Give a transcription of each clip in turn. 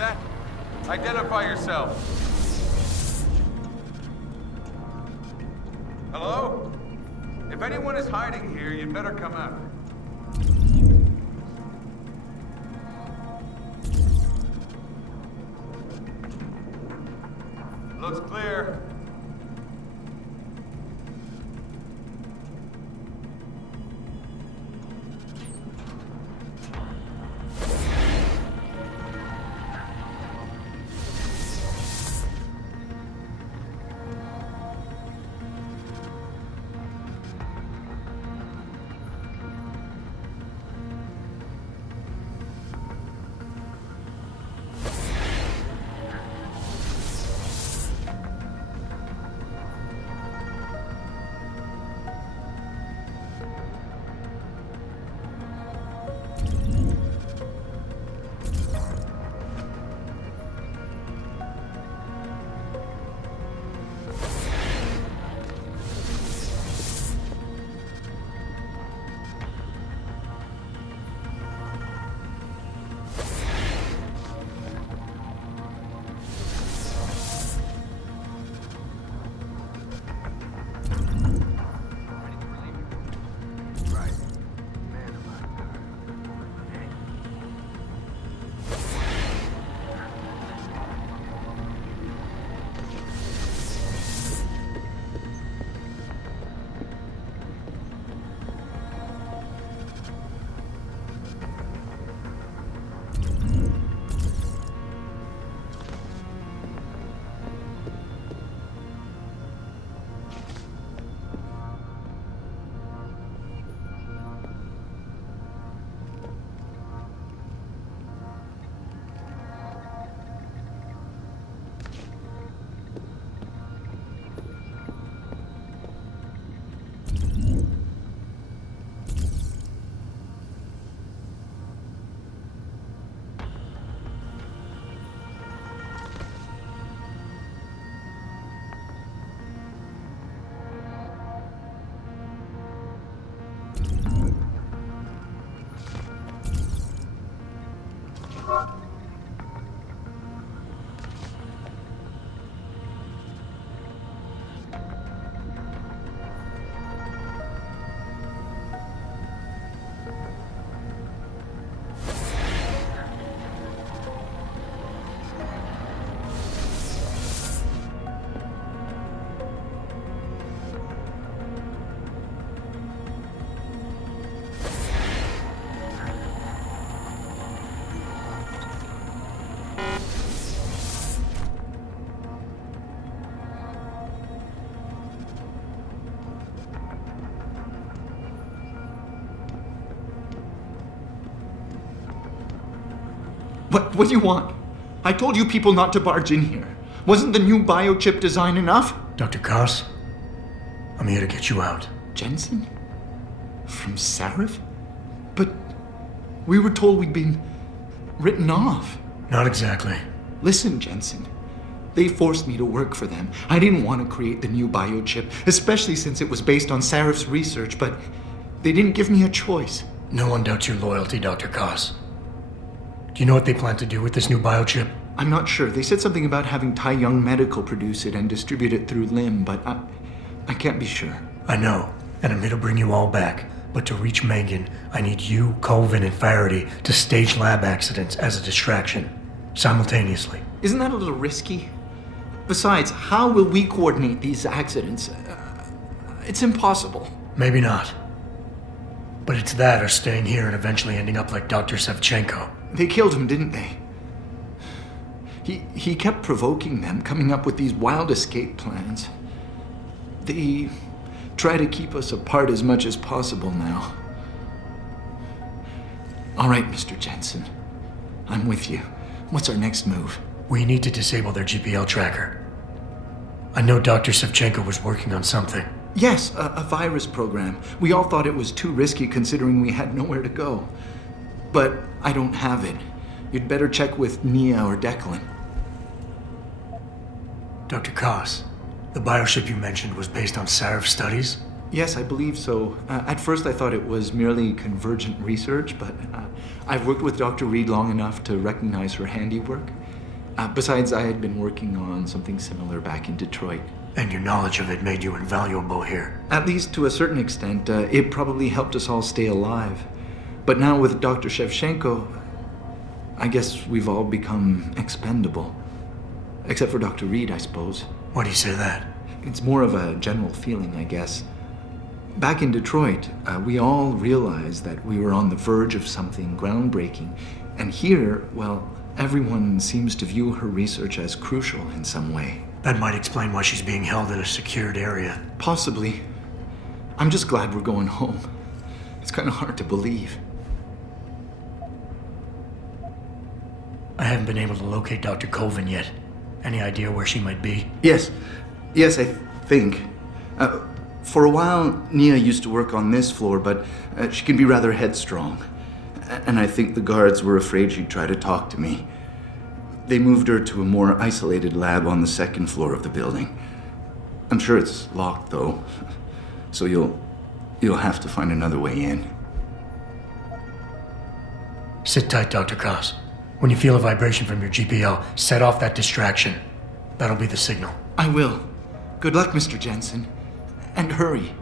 that? Identify yourself. Hello? If anyone is hiding here, you'd better come out. Looks clear. What do you want? I told you people not to barge in here. Wasn't the new biochip design enough? Dr. Koss, I'm here to get you out. Jensen? From Sarif? But we were told we'd been written off. Not exactly. Listen, Jensen. They forced me to work for them. I didn't want to create the new biochip, especially since it was based on Sarif's research, but they didn't give me a choice. No one doubts your loyalty, Dr. Koss. Do you know what they plan to do with this new biochip? I'm not sure. They said something about having Tai Young Medical produce it and distribute it through LIM, but I can't be sure. I know, and I'm here to bring you all back. But to reach Megan, I need you, Colvin, and Faraday to stage lab accidents as a distraction, simultaneously. Isn't that a little risky? Besides, how will we coordinate these accidents? It's impossible. Maybe not. But it's that or staying here and eventually ending up like Dr. Sevchenko. They killed him, didn't they? He kept provoking them, coming up with these wild escape plans. They try to keep us apart as much as possible now. All right, Mr. Jensen. I'm with you. What's our next move? We need to disable their GPL tracker. I know Dr. Sevchenko was working on something. Yes, a virus program. We all thought it was too risky considering we had nowhere to go. But I don't have it. You'd better check with Nia or Declan. Dr. Koss, the biochip you mentioned was based on Sarif studies? Yes, I believe so. At first I thought it was merely convergent research, but I've worked with Dr. Reed long enough to recognize her handiwork. Besides, I had been working on something similar back in Detroit. And your knowledge of it made you invaluable here. At least to a certain extent, it probably helped us all stay alive. But now with Dr. Shevchenko, I guess we've all become expendable. Except for Dr. Reed, I suppose. Why do you say that? It's more of a general feeling, I guess. Back in Detroit, we all realized that we were on the verge of something groundbreaking. And here, well, everyone seems to view her research as crucial in some way. That might explain why she's being held in a secured area. Possibly. I'm just glad we're going home. It's kind of hard to believe. I haven't been able to locate Dr. Colvin yet. Any idea where she might be? Yes, I think. For a while, Nia used to work on this floor, but she can be rather headstrong. And I think the guards were afraid she'd try to talk to me. They moved her to a more isolated lab on the second floor of the building. I'm sure it's locked, though, so you'll have to find another way in. Sit tight, Dr. Koss. When you feel a vibration from your GPL, set off that distraction. That'll be the signal. I will. Good luck, Mr. Jensen. And hurry.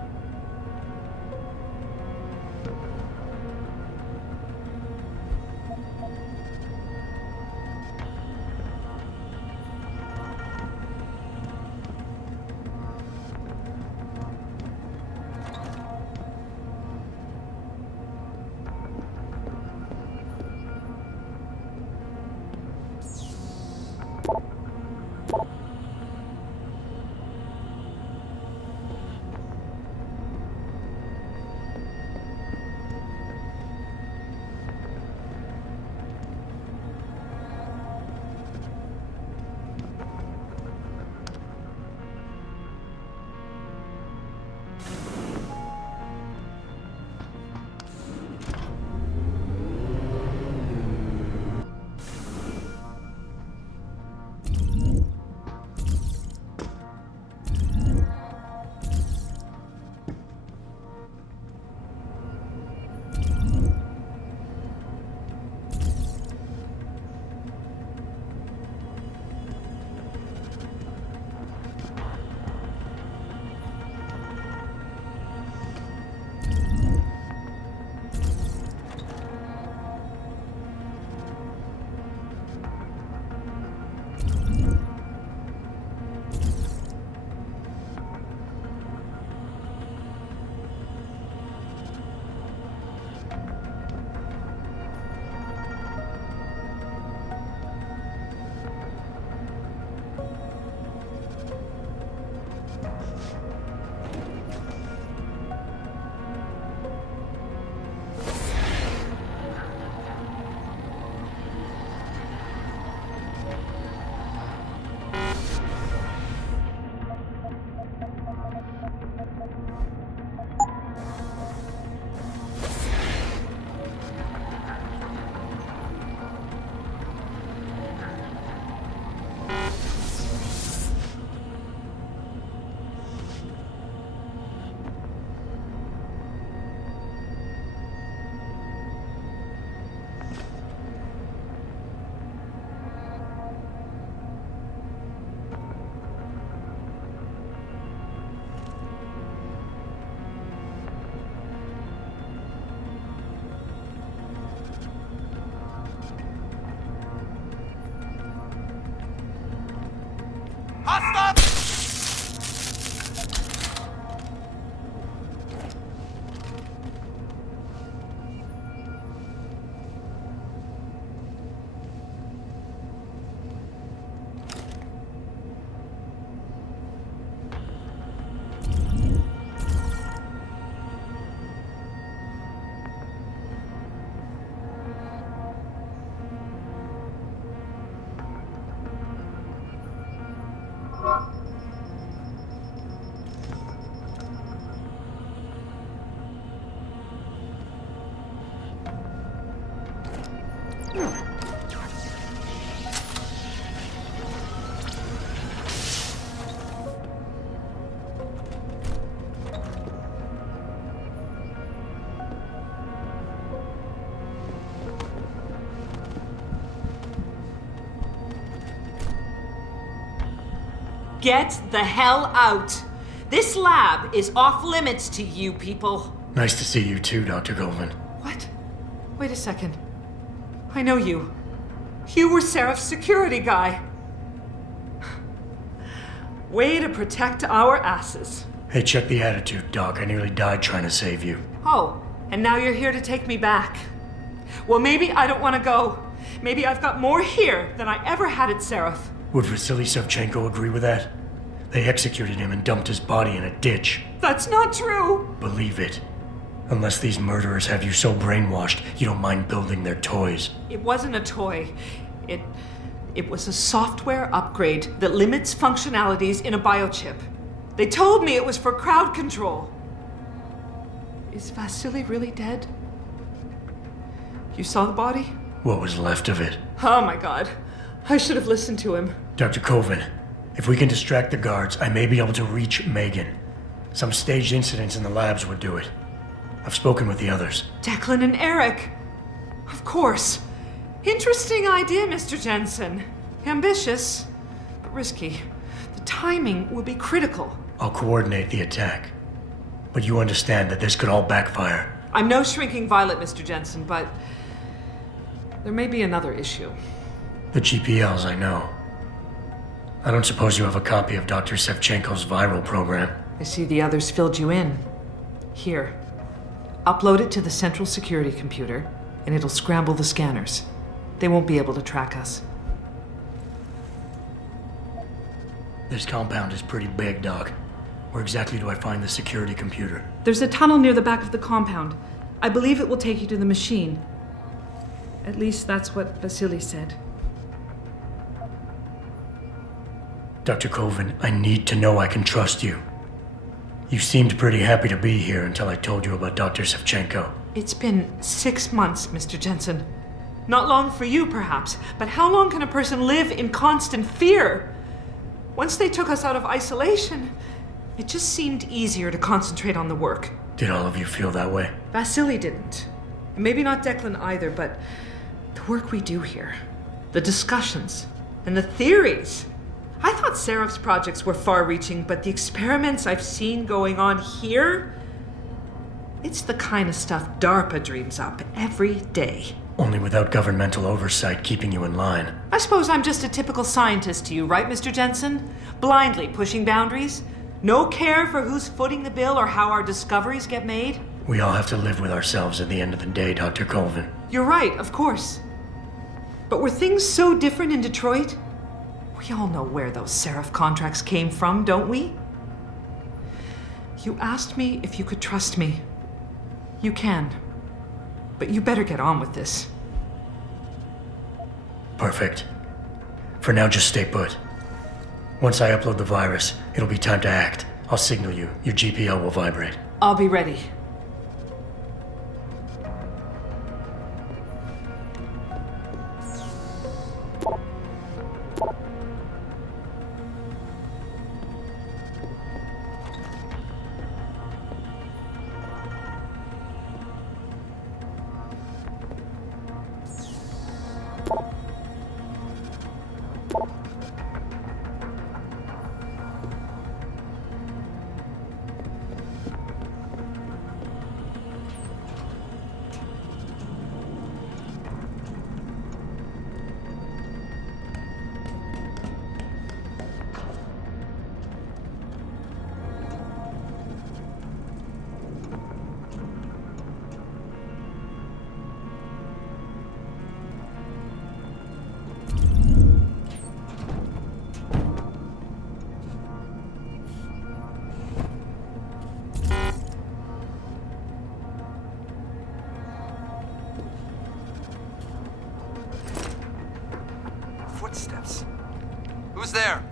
Get the hell out. This lab is off limits to you people. Nice to see you too, Dr. Goldman. What? Wait a second. I know you. You were Sarif's security guy. Way to protect our asses. Hey, check the attitude, Doc. I nearly died trying to save you. Oh, and now you're here to take me back. Well, maybe I don't want to go. Maybe I've got more here than I ever had at Sarif. Would Vasily Savchenko agree with that? They executed him and dumped his body in a ditch. That's not true. Believe it. Unless these murderers have you so brainwashed, you don't mind building their toys. It wasn't a toy. It was a software upgrade that limits functionalities in a biochip. They told me it was for crowd control. Is Vasily really dead? You saw the body? What was left of it? Oh my god. I should have listened to him. Dr. Koven, if we can distract the guards, I may be able to reach Megan. Some staged incidents in the labs would do it. I've spoken with the others. Declan and Eric. Of course. Interesting idea, Mr. Jensen. Ambitious, but risky. The timing will be critical. I'll coordinate the attack. But you understand that this could all backfire. I'm no shrinking violet, Mr. Jensen, but there may be another issue. The GPLs, I know. I don't suppose you have a copy of Dr. Savchenko's viral program. I see the others filled you in. Here. Upload it to the central security computer, and it'll scramble the scanners. They won't be able to track us. This compound is pretty big, Doc. Where exactly do I find the security computer? There's a tunnel near the back of the compound. I believe it will take you to the machine. At least that's what Vasily said. Dr. Koven, I need to know I can trust you. You seemed pretty happy to be here until I told you about Dr. Savchenko. It's been 6 months, Mr. Jensen. Not long for you, perhaps, but how long can a person live in constant fear? Once they took us out of isolation, it just seemed easier to concentrate on the work. Did all of you feel that way? Vasily didn't. And maybe not Declan either, but the work we do here, the discussions, and the theories. I thought Sarif's projects were far-reaching, but the experiments I've seen going on here, it's the kind of stuff DARPA dreams up every day. Only without governmental oversight keeping you in line. I suppose I'm just a typical scientist to you, right, Mr. Jensen? Blindly pushing boundaries? No care for who's footing the bill or how our discoveries get made? We all have to live with ourselves at the end of the day, Dr. Colvin. You're right, of course. But were things so different in Detroit? We all know where those Sarif contracts came from, don't we? You asked me if you could trust me. You can. But you better get on with this. Perfect. For now, just stay put. Once I upload the virus, it'll be time to act. I'll signal you. Your GPL will vibrate. I'll be ready. Footsteps. Who's there?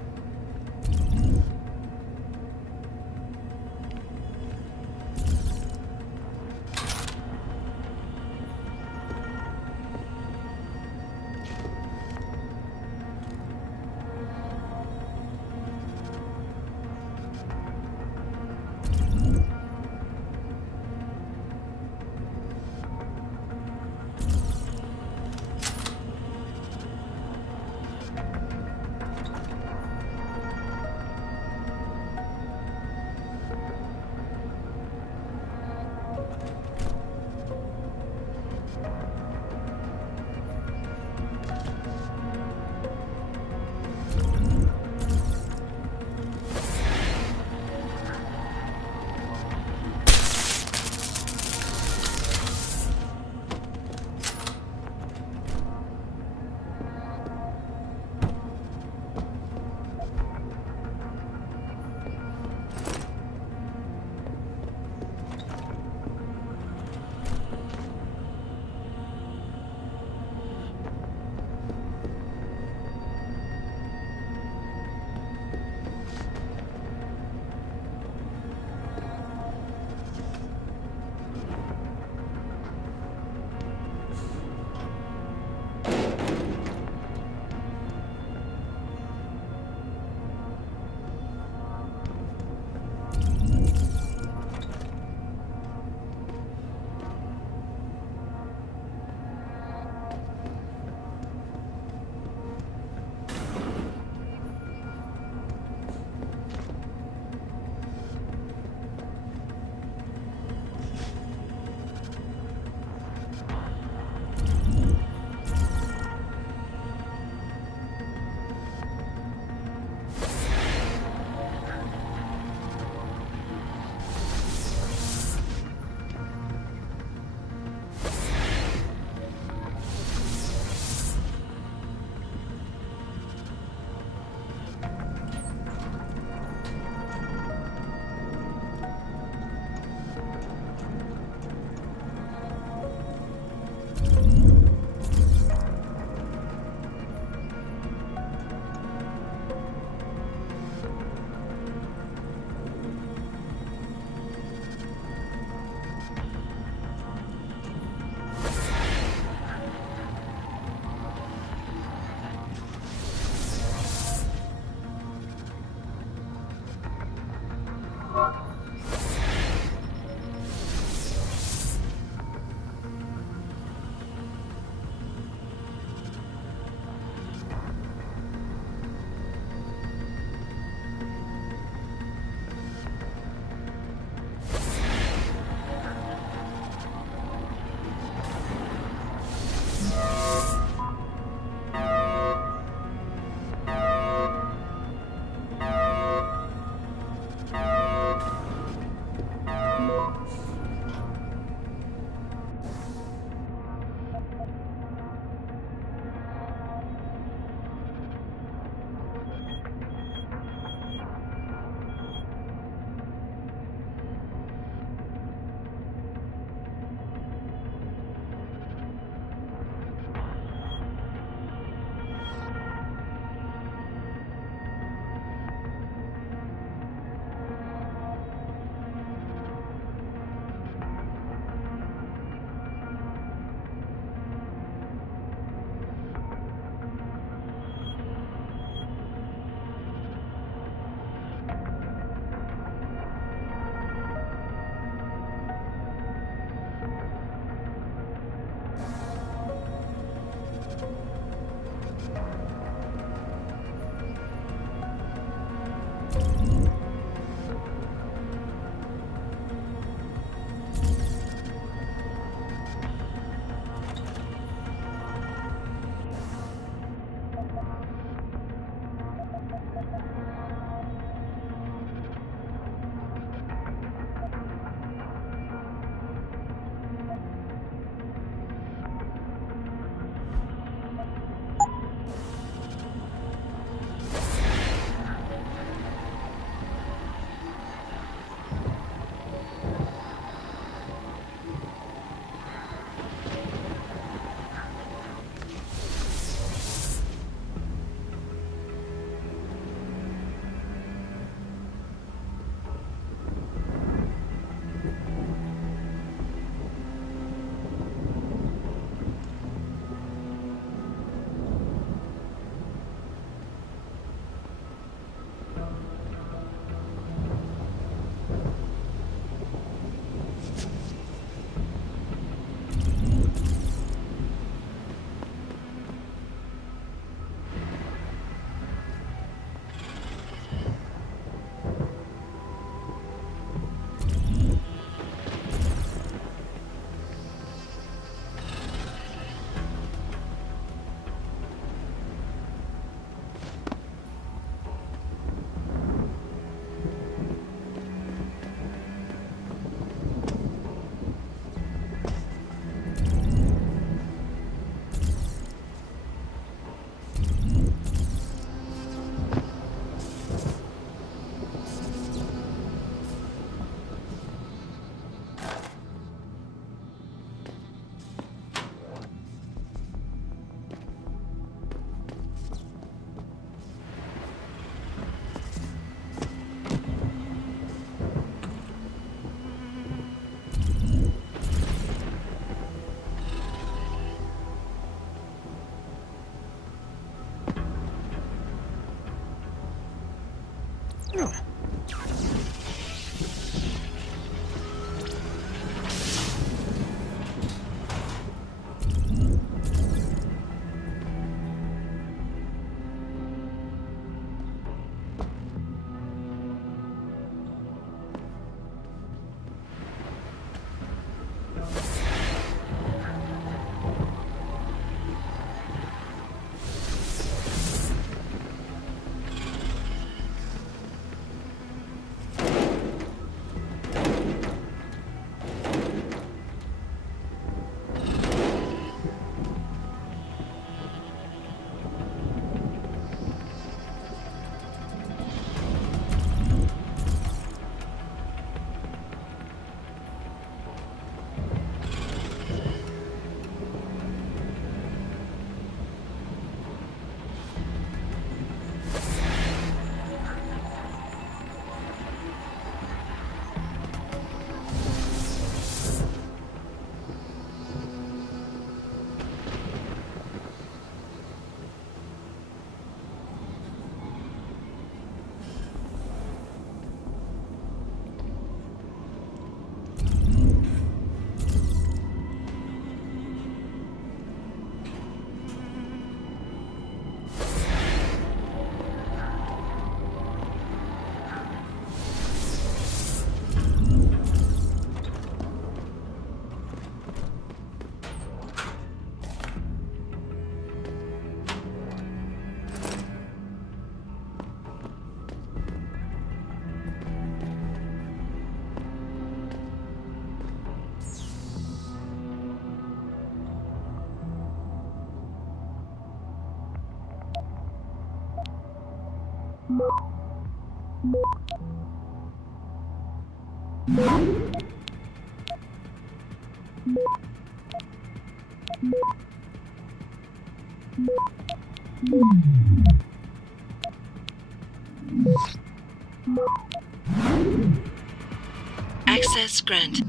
Access granted.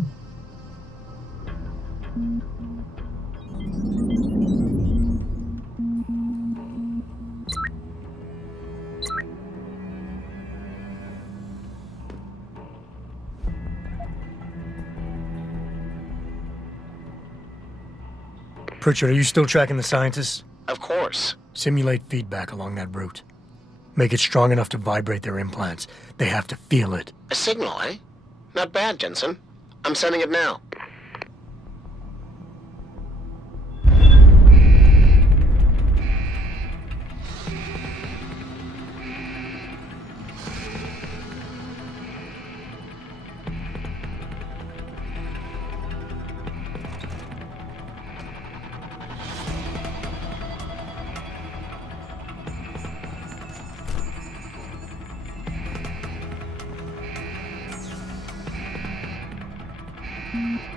Pritchard, are you still tracking the scientists? Of course. Simulate feedback along that route. Make it strong enough to vibrate their implants. They have to feel it. A signal, eh? Not bad, Jensen. I'm sending it now. Mm-hmm.